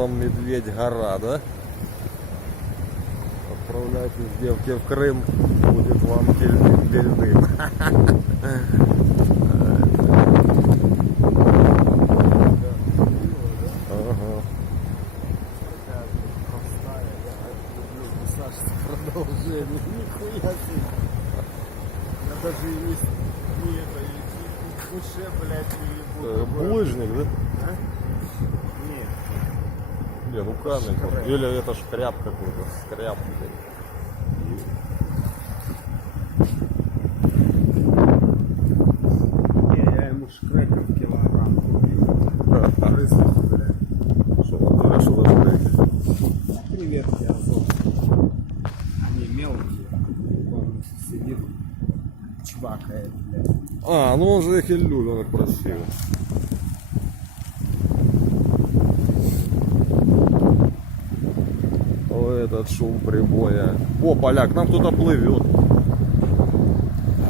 там Медведь-гора, да? Отправляйтесь, девки, в Крым, будет вам бельдым. Ага. Продолжение. Нихуя себе. Я даже не это, и в душе, блядь, не ебу. Булыжник, да? А? Нет. Не, ну камень. Шкряб. Или это шкряб какой-то. Скряб. Не, я ему шкреков килограмм купил. Рызок, блядь. Что, вот что за шкряб? Креветки Азов. Они мелкие. Он сидит, чвакает, блядь. А, ну он же их и любит, он их просил. О, этот шум прибоя. О, поляк, нам кто-то плывет.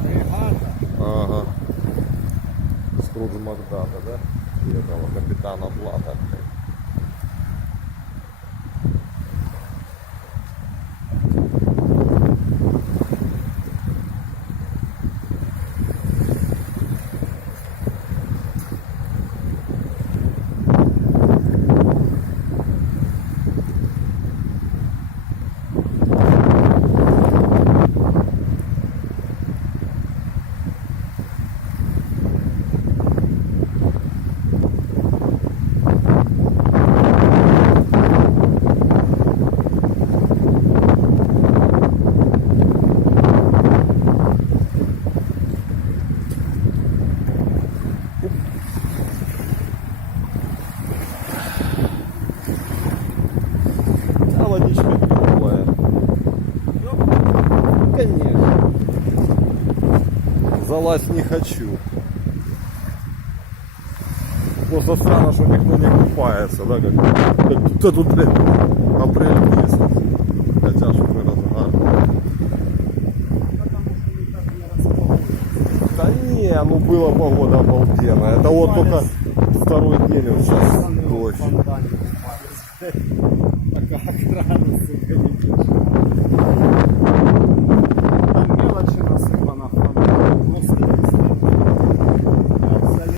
Регата. Ага. Скрудж Макдата, да? И этого капитана Блата. А водичка теплая. Конечно. Залазь не хочу. Просто странно, что никто не купается, да, как кто тут, блядь, апрель месяц. Хотя, что мы разгар. Да не, ну была погода обалденная. Это вот только второй день вот сейчас дождь. Пока охрана, сука,